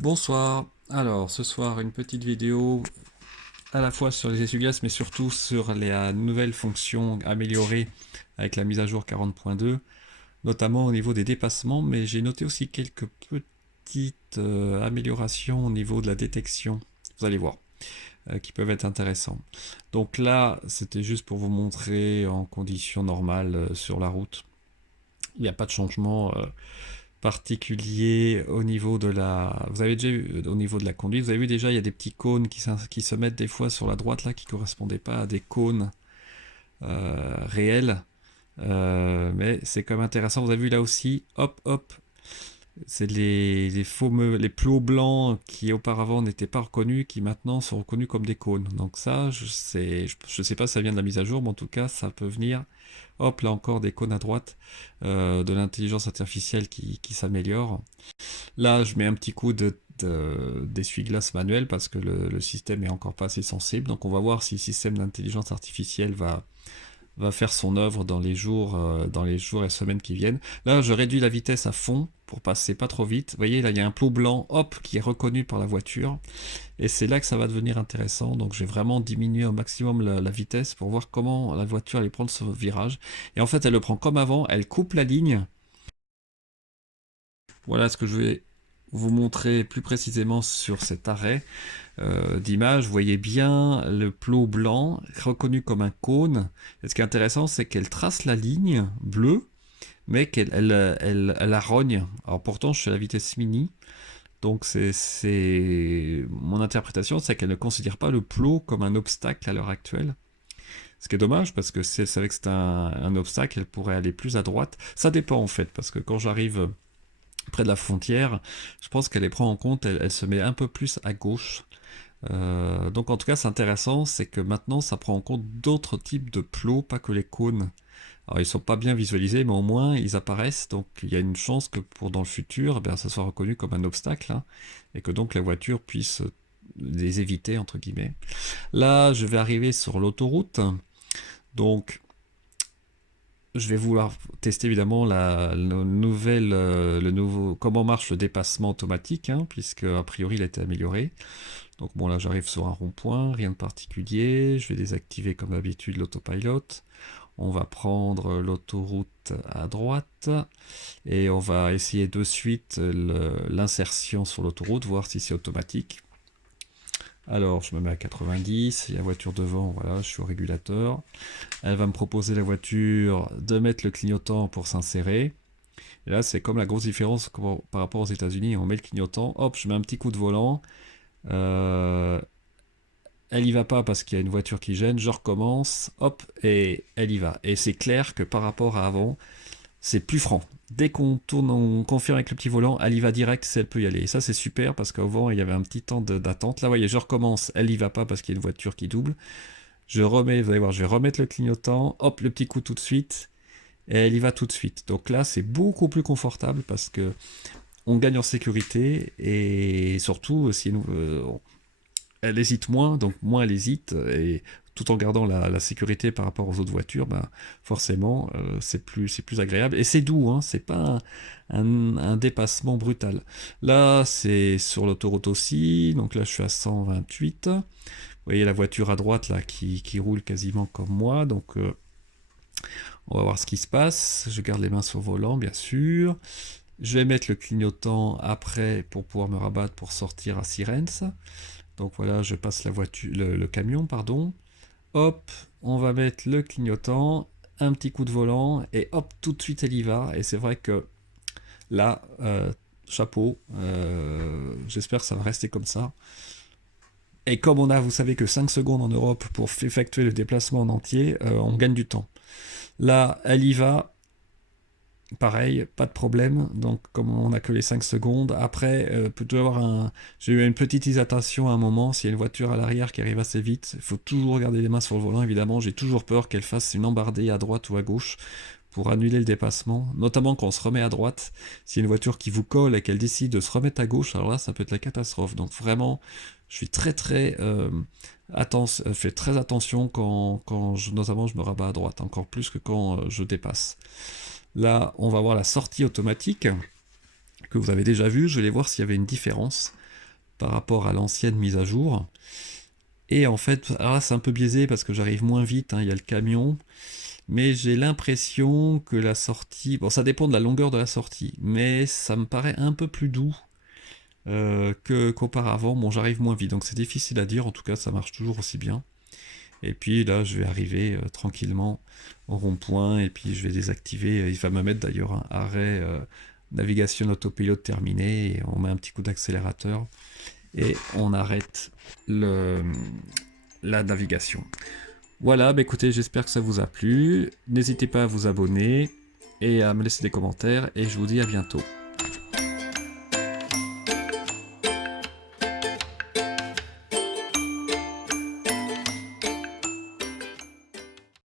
Bonsoir. Alors, ce soir, une petite vidéo à la fois sur les essuie-glaces, mais surtout sur les nouvelles fonctions améliorées avec la mise à jour 40.2, notamment au niveau des dépassements, mais j'ai noté aussi quelques petites améliorations au niveau de la détection, vous allez voir, qui peuvent être intéressantes. Donc là, c'était juste pour vous montrer en conditions normales sur la route. Il n'y a pas de changement particulier au niveau de la... Vous avez déjà vu, au niveau de la conduite, vous avez vu déjà, il y a des petits cônes qui se mettent des fois sur la droite là, qui ne correspondaient pas à des cônes réels. Mais c'est quand même intéressant. Vous avez vu là aussi, hop, hop, c'est les fameux, les plots blancs qui auparavant n'étaient pas reconnus, qui maintenant sont reconnus comme des cônes. Donc ça, je sais pas si ça vient de la mise à jour, mais en tout cas, ça peut venir. Hop, là encore des cônes à droite, de l'intelligence artificielle qui s'améliore. Là, je mets un petit coup d'essuie-glace manuel parce que le système est encore pas assez sensible. Donc on va voir si le système d'intelligence artificielle va faire son œuvre dans les jours et semaines qui viennent. Là, je réduis la vitesse à fond pour passer pas trop vite. Vous voyez, là, il y a un plot blanc, hop, qui est reconnu par la voiture. Et c'est là que ça va devenir intéressant. Donc, j'ai vraiment diminué au maximum la vitesse pour voir comment la voiture allait prendre ce virage. Et en fait, elle le prend comme avant. Elle coupe la ligne. Voilà ce que je vais vous montrer plus précisément sur cet arrêt d'image. Vous voyez bien le plot blanc reconnu comme un cône. Et ce qui est intéressant, c'est qu'elle trace la ligne bleue, mais qu'elle la rogne. Alors pourtant, je suis à la vitesse mini. Donc mon interprétation, c'est qu'elle ne considère pas le plot comme un obstacle à l'heure actuelle. Ce qui est dommage parce que si elle savait que c'était un obstacle, elle pourrait aller plus à droite. Ça dépend en fait, parce que quand j'arrive près de la frontière, je pense qu'elle les prend en compte, elle se met un peu plus à gauche. Donc en tout cas, c'est intéressant, c'est que maintenant, ça prend en compte d'autres types de plots, pas que les cônes. Alors ils sont pas bien visualisés, mais au moins ils apparaissent, donc il y a une chance que pour dans le futur, eh bien, ça soit reconnu comme un obstacle, hein, et que donc la voiture puisse les éviter, entre guillemets. Là, je vais arriver sur l'autoroute, donc je vais vouloir tester évidemment le nouveau, comment marche le dépassement automatique, hein, puisque a priori il a été amélioré. Donc bon, là j'arrive sur un rond-point, rien de particulier. Je vais désactiver comme d'habitude l'autopilot. On va prendre l'autoroute à droite et on va essayer de suite l'insertion sur l'autoroute, voir si c'est automatique. Alors je me mets à 90, il y a la voiture devant, voilà, je suis au régulateur. Elle va me proposer la voiture de mettre le clignotant pour s'insérer. Et là c'est comme la grosse différence par rapport aux États-Unis, on met le clignotant, hop, je mets un petit coup de volant. Euh, Elle y va pas parce qu'il y a une voiture qui gêne, je recommence, hop, et elle y va. Et c'est clair que par rapport à avant, c'est plus franc. Dès qu'on tourne, on confirme avec le petit volant, elle y va direct si elle peut y aller. Et ça, c'est super parce qu'avant, il y avait un petit temps d'attente. Là, vous voyez, je recommence, elle y va pas parce qu'il y a une voiture qui double. Je remets, vous allez voir, je vais remettre le clignotant, hop, le petit coup tout de suite, et elle y va tout de suite. Donc là, c'est beaucoup plus confortable parce que on gagne en sécurité et surtout, si elle hésite moins, donc moins elle hésite, et tout en gardant la sécurité par rapport aux autres voitures, ben, forcément, c'est plus agréable. Et c'est doux, hein, c'est pas un dépassement brutal. Là, c'est sur l'autoroute aussi, donc là je suis à 128. Vous voyez la voiture à droite là qui roule quasiment comme moi, donc on va voir ce qui se passe. Je garde les mains sur le volant, bien sûr. Je vais mettre le clignotant après pour pouvoir me rabattre pour sortir à Sirens. Donc voilà, je passe la voiture, le camion, pardon. Hop, on va mettre le clignotant, un petit coup de volant, et hop, tout de suite elle y va. Et c'est vrai que là, chapeau, j'espère que ça va rester comme ça. Et comme on a, vous savez, que 5 secondes en Europe pour effectuer le déplacement en entier, on gagne du temps. Là, elle y va, pareil, pas de problème. Donc, comme on n'a que les 5 secondes, après, peut y avoir j'ai eu une petite hésitation à un moment. S'il y a une voiture à l'arrière qui arrive assez vite, il faut toujours garder les mains sur le volant, évidemment. J'ai toujours peur qu'elle fasse une embardée à droite ou à gauche pour annuler le dépassement. Notamment quand on se remet à droite. S'il y a une voiture qui vous colle et qu'elle décide de se remettre à gauche, alors là, ça peut être la catastrophe. Donc, vraiment, je suis fais très attention notamment, je me rabats à droite, encore plus que quand je dépasse. Là, on va voir la sortie automatique que vous avez déjà vue. Je vais voir s'il y avait une différence. par rapport à l'ancienne mise à jour. Et en fait, c'est un peu biaisé parce que j'arrive moins vite, hein, il y a le camion. Mais j'ai l'impression que la sortie... Bon, ça dépend de la longueur de la sortie, mais ça me paraît un peu plus doux qu'auparavant. Bon, j'arrive moins vite, donc c'est difficile à dire. En tout cas, ça marche toujours aussi bien. Et puis là, je vais arriver tranquillement au rond-point, et puis je vais désactiver. Il va me mettre d'ailleurs un arrêt navigation autopilote terminé, et on met un petit coup d'accélérateur, et on arrête la navigation. Voilà, bah écoutez, j'espère que ça vous a plu. N'hésitez pas à vous abonner et à me laisser des commentaires, et je vous dis à bientôt.